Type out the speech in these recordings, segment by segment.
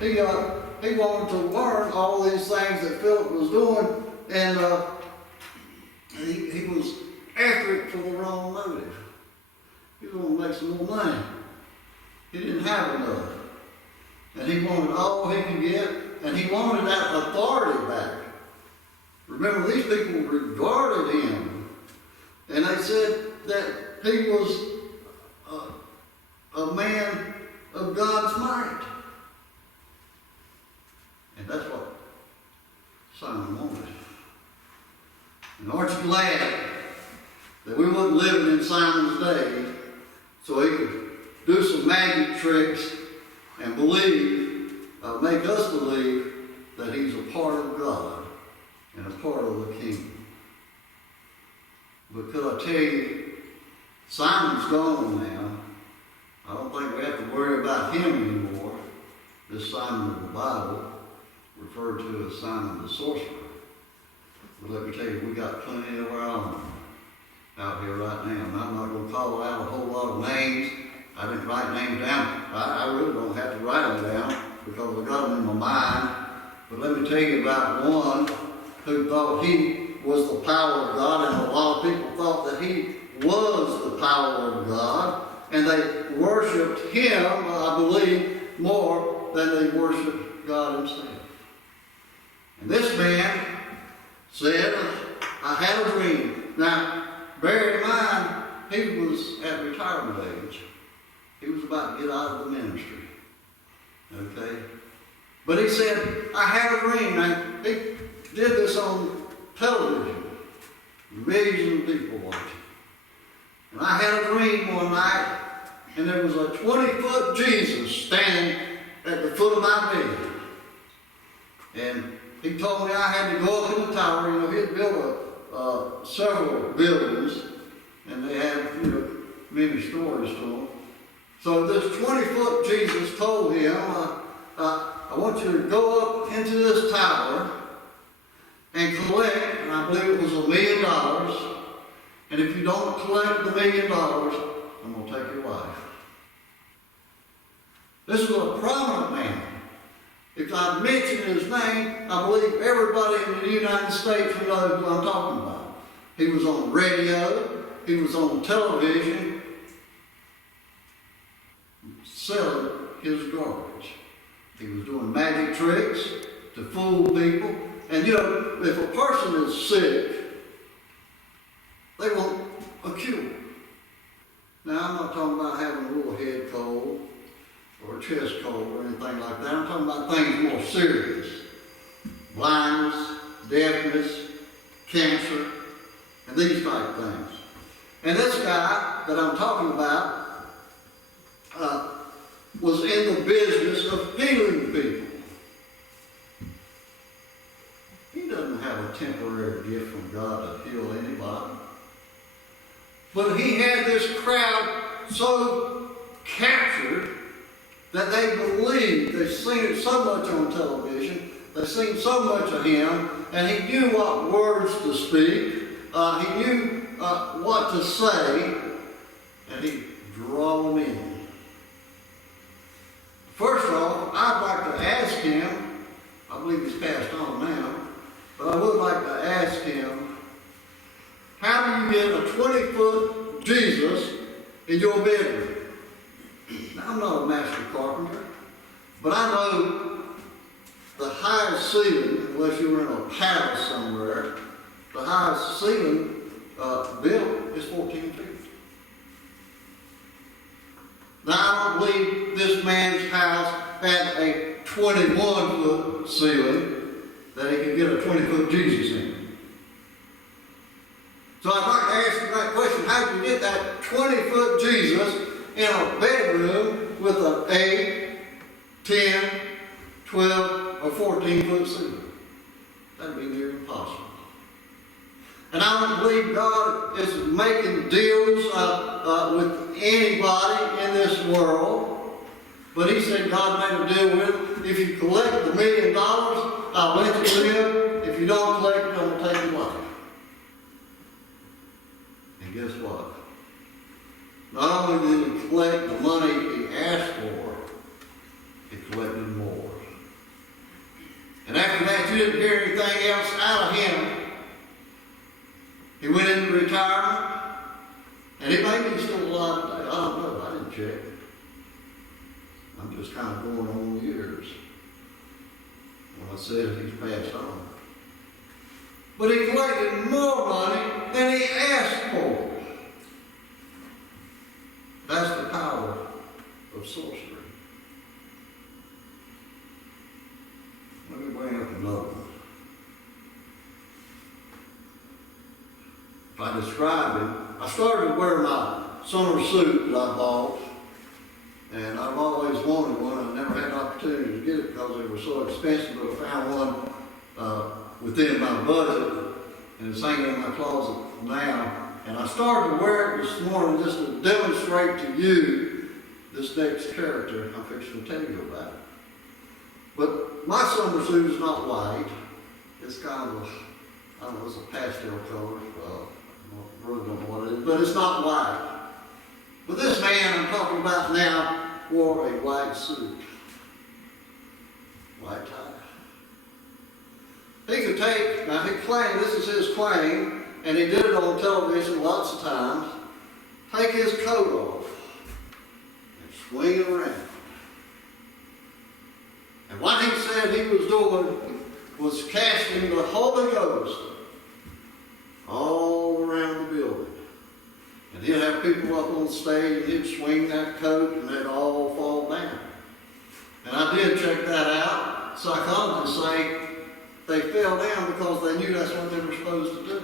he wanted to learn all these things that Philip was doing, and he was after it for the wrong motive. He was going to make some more money. He didn't have enough. And he wanted all he could get, and he wanted that authority back. Remember, these people regarded him, and they said that he was a man of God's might. And that's what Simon wanted. And aren't you glad that we wasn't living in Simon's day so he could do some magic tricks and make us believe that he's a part of God and a part of the kingdom. But could I tell you, Simon's gone now. I don't think we have to worry about him anymore. This Simon of the Bible, referred to as Simon the sorcerer. But let me tell you, we got plenty of our own out here right now. And I'm not going to call out a whole lot of names. I didn't write names down. I really don't have to write them down because I got them in my mind. But let me tell you about one who thought he was the power of God, and a lot of people thought that he was the power of God, and they worshipped him, I believe, more than they worshipped God himself. And this man said, I had a dream. Now, bear in mind, he was at retirement age. He was about to get out of the ministry. Okay? But he said, I had a dream. Now, he did this on television. Millions of people watching. And I had a dream one night, and there was a 20-foot Jesus standing at the foot of my bed. And he told me I had to go up in the tower. You know, he had built several buildings, and they had, many stories to them. So this 20-foot Jesus told him, I want you to go up into this tower and collect, and I believe it was $1 million. And if you don't collect the $1 million, I'm going to take your life. This was a prominent man. If I mention his name, I believe everybody in the United States will know who I'm talking about. He was on radio, he was on television, selling his garbage. He was doing magic tricks to fool people. And if a person is sick, they want a cure. Now, I'm not talking about having a little head cold or a chest cold or anything like that. I'm talking about things more serious. Blindness, deafness, cancer, and these type things. And this guy that I'm talking about was in the business of healing people. He doesn't have a temporary gift from God to heal anybody. But he had this crowd so captured that they believed. They've seen it so much on television. They've seen so much of him. And he knew what words to speak. He knew what to say. And he'd draw them in. First off, I'd like to ask him, I believe he's passed on now, but I would like to ask him, how do you get a 20-foot Jesus in your bedroom? Now, I'm not a master carpenter, but I know the highest ceiling, unless you were in a palace somewhere, the highest ceiling built is 14 feet. Now, I don't believe this man's house had a 21-foot ceiling that he could get a 20-foot Jesus in. So I'd like to ask you that question. How did you get that 20-foot Jesus in a bedroom with an 8, 10, 12, or 14-foot ceiling? That'd be near impossible. And I don't believe God is making deals with anybody in this world. But he said God made a deal with, if you collect the $1 million, I'll let you live. If you don't collect it, I'm going to take your life. And guess what? Not only did he collect the money he asked for, he collected more. you didn't hear anything else out of him. He went into retirement, and he may be still alive today. I don't know. I didn't check. I'm just kind of going on years. When I said he's passed on. But he collected more money than he asked for. That's the power of sorcery. Let me bring up another one. If I describe him, I started to wear my summer suit that I bought, and I've always wanted one. I never had the opportunity to get it because they were so expensive, but I found one within my budget, and it's hanging in my closet now. And I started to wear it this morning just to demonstrate to you this next character I'm fixing to tell you about. But my summer suit is not white. It's kind of I don't know, it's a pastel color. I really don't know what it is, but it's not white. But this man I'm talking about now wore a white suit, white tie. He could take, now he claimed, this is his claim, and he did it on television lots of times, take his coat off and swing it around. And what he said he was doing was casting the Holy Ghost all around the building. And he'd have people up on stage, and he'd swing that coat, and they'd all fall down. And I did check that out. Psychologists say they fell down because they knew that's what they were supposed to do.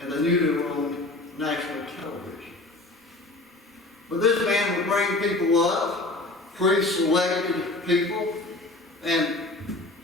And they knew they were on national television. But this man would bring people up, pre-selected people, and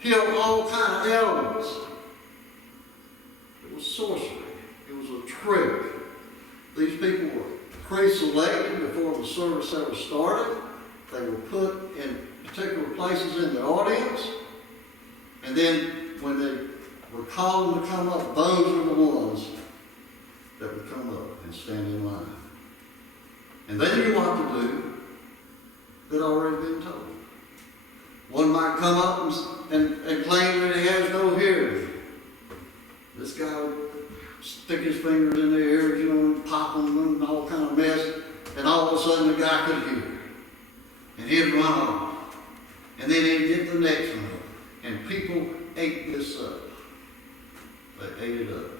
heal all kind of ailments. It was sorcery. It was a trick. These people were pre-selected before the service ever started. They were put in particular places in the audience. And then when they were called to come up, those were the ones that would come up and stand in line. And they knew what to do. They'd already been told. One might come up and claim that he has no hearing. This guy would stick his fingers in their ears, and pop them and all kind of mess, and all of a sudden the guy could hear. And he'd run off. And then he'd get the next one up. And people ate this up. They ate it up.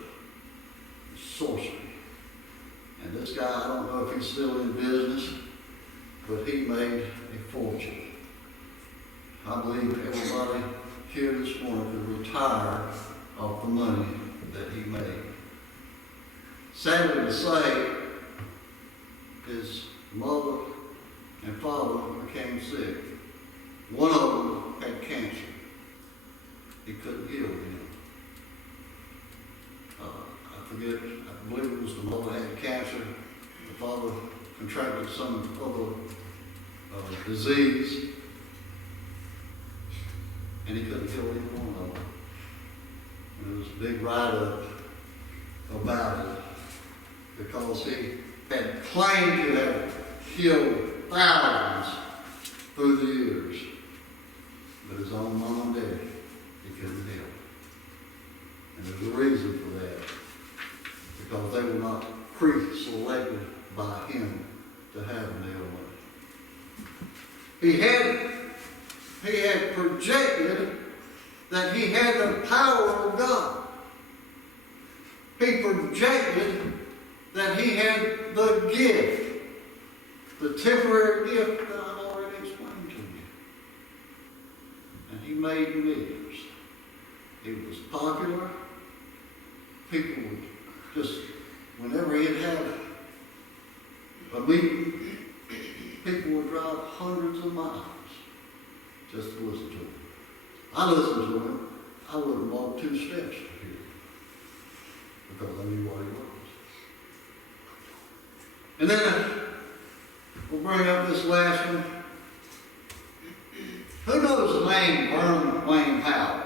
Sorcery. And this guy, I don't know if he's still in business, but he made a fortune. I believe everybody here this morning could retire off the money that he made. Sadly to say, his mother and father became sick. One of them had cancer. He couldn't heal him. I believe it was the mother had cancer. The father contracted some other disease. And he couldn't heal either one of them. And there was a big write-up about it because he had claimed to have healed thousands through the years. But his own mom and dad, he couldn't heal. And there's a reason for that. Because they were not pre-selected by him to have an ailment. He had projected that he had the power of God. He projected that he had the gift, the temporary gift that I've already explained to you. And he made millions. He was popular. People would just, whenever he'd have a meeting, people would drive hundreds of miles just to listen to him. I listened to him. I wouldn't walk 2 steps to hear him because I knew what he was. And then we'll bring up this last one. Who knows the name Vernon Wayne Howell?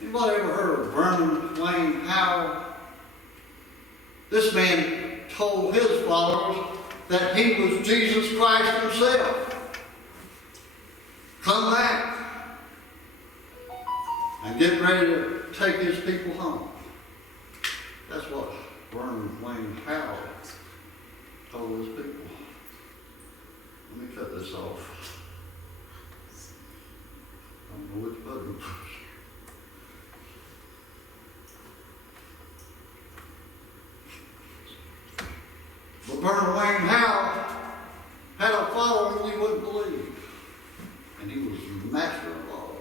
Anybody ever heard of Vernon Wayne Howell? This man told his followers that he was Jesus Christ himself. Come back. getting ready to take his people home. That's what Vernon Wayne Powell told his people. Let me cut this off. I don't know which button to push. But Vernon Wayne Powell had a following you wouldn't believe. And he was the master of all.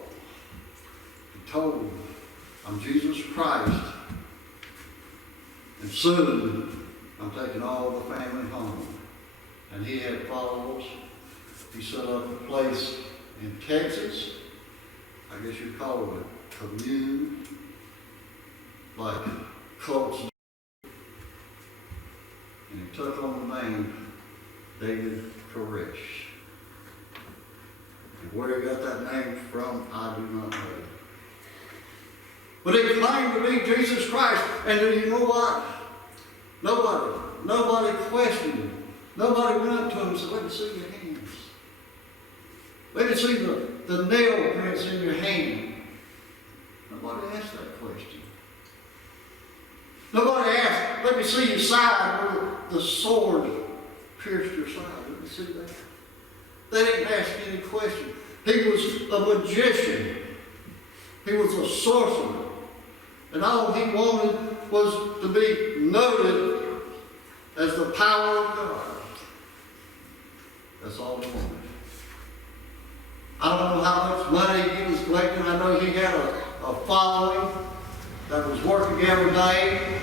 He told them, I'm Jesus Christ. And soon, I'm taking all the family home. And he had followers. He set up a place in Texas. I guess you'd call it a commune. Like cults. And he took on the name David Koresh. And where he got that name from, I do not know. But he claimed to be Jesus Christ. And do you know what? Nobody questioned him. Nobody went up to him and said, let me see your hands. Let me see the nail prints in your hand. Nobody asked that question. Nobody asked, let me see your side where the sword pierced your side. Let me see that. They didn't ask any question. He was a magician. He was a sorcerer. And all he wanted was to be noted as the power of God. That's all he wanted. I don't know how much money he was collecting. I know he had a following that was working every day.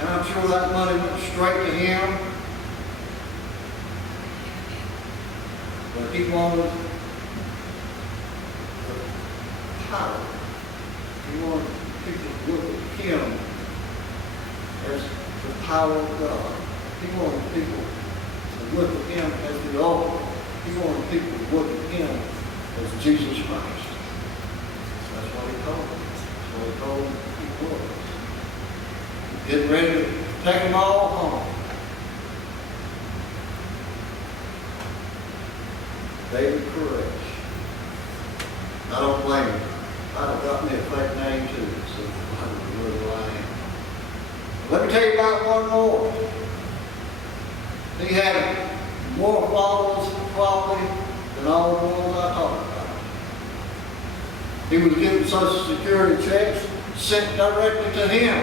And I'm sure that money went straight to him. But he wanted the power. He wanted people to look at him as the power of God. He wanted people to look at him as the ultimate. He wanted people to look at him as Jesus Christ. That's what he told them. That's what he told them he was. Getting ready to take them all home. David Koresh. I don't blame him. I'd have got me a fake name too, so I don't know where I am. Let me tell you about one more. He had more followers probably than all the ones I talked about. He was getting Social Security checks sent directly to him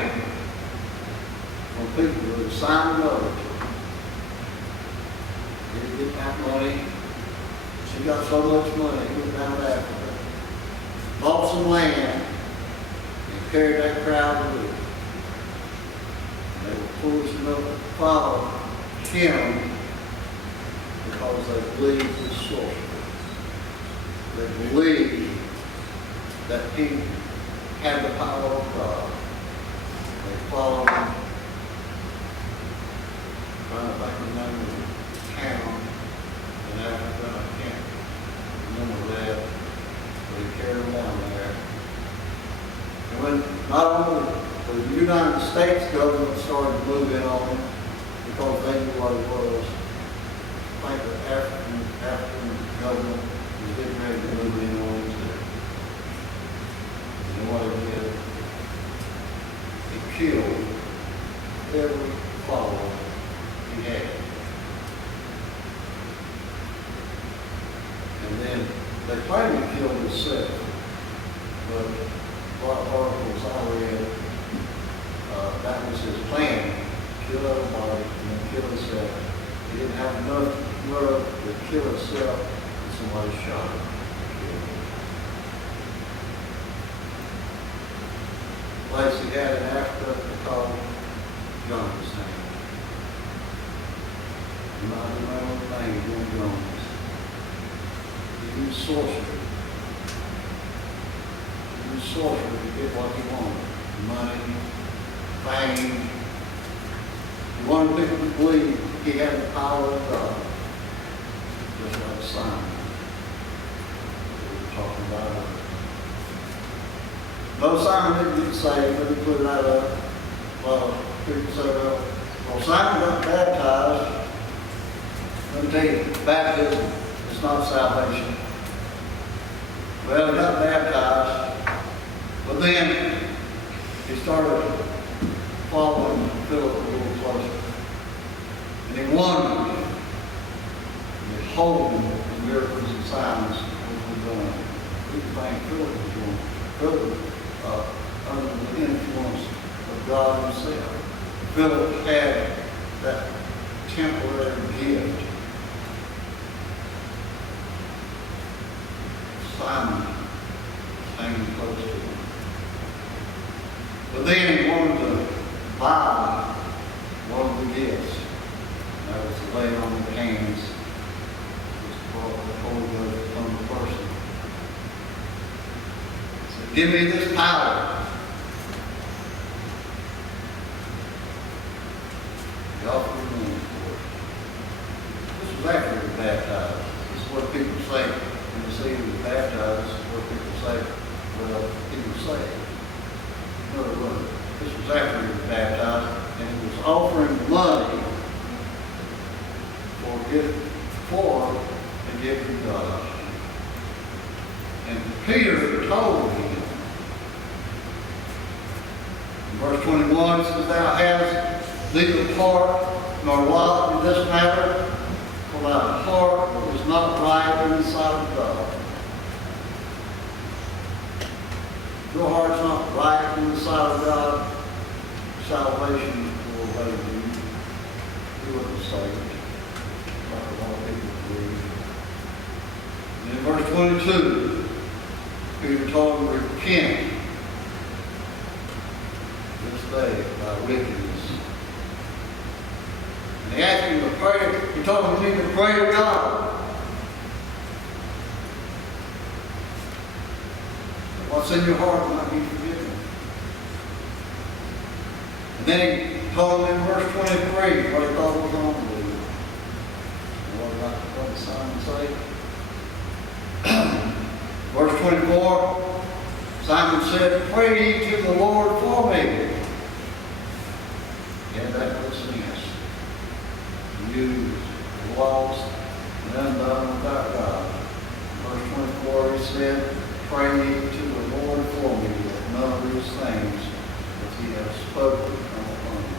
from people who had signed him over to him. He didn't get that money. He got so much money, he went down to Africa, bought some land, and carried that crowd with him. And they were foolish enough to follow him because they believed his sorcery. They believed that he had the power of God. They followed him. I'm trying to think of the name of the town in Africa. I can't remember that, but he carried them down there. And when not only the United States government started moving on him because they knew what it was, I think the African government was getting ready to move in on him too. You know what he did? He killed every follower he had. And then they claim he killed himself, but what articles I read, that was his plan, kill everybody and then kill himself. He didn't have enough nerve to kill himself, and somebody shot him. The place he had in Africa, they called John's name. You might remember the name, Jim Jones. He used sorcery. He used sorcery to get what he wanted. Money, fame. He wanted people to believe he had the power of God. Just like Simon. We were talking about it. No, Simon didn't get saved. Let me put that up. Well, people say, well, Simon got baptized. Let me tell you, baptism is not salvation. Well, he got baptized, But then he started following Philip a little closer. And he wondered, and beholding the miracles and signs which were done. We can thank Philip was doing. Philip, under the influence of God himself. Philip had that temporary gift. Simon was hanging close to him. But then he wanted to buy one of the gifts. That was to lay on the hands, which brought the Holy Ghost upon the person. He said, give me this power. He offered the money for it. This was after he was baptized. This is what people say when they see he was baptized. This is what people say, well, he was saved. No, it wasn't. This was after he was baptized, and he was offering money for the gift of God. And Peter told him, in verse 21, it says, thou hast neither part nor lot in this matter, for thy heart is not right in the sight of God. Your heart's not right in the sight of God, salvation will obey you. You wouldn't saved. Like a lot of people believe. And in verse 22, Peter told him to repent this day of thy wickedness. And he asked him to pray. He told him he needed to pray to God. What's in your heart might be forgiven. And then he told him in verse 23 what he thought was wrong with him. What did Simon say? Verse 24, Simon said, pray ye to the Lord for me. And that was yes. You lost and undone without God. Verse 24 he said, pray ye to the Lord for me, that none of these things that he hath spoken come upon you.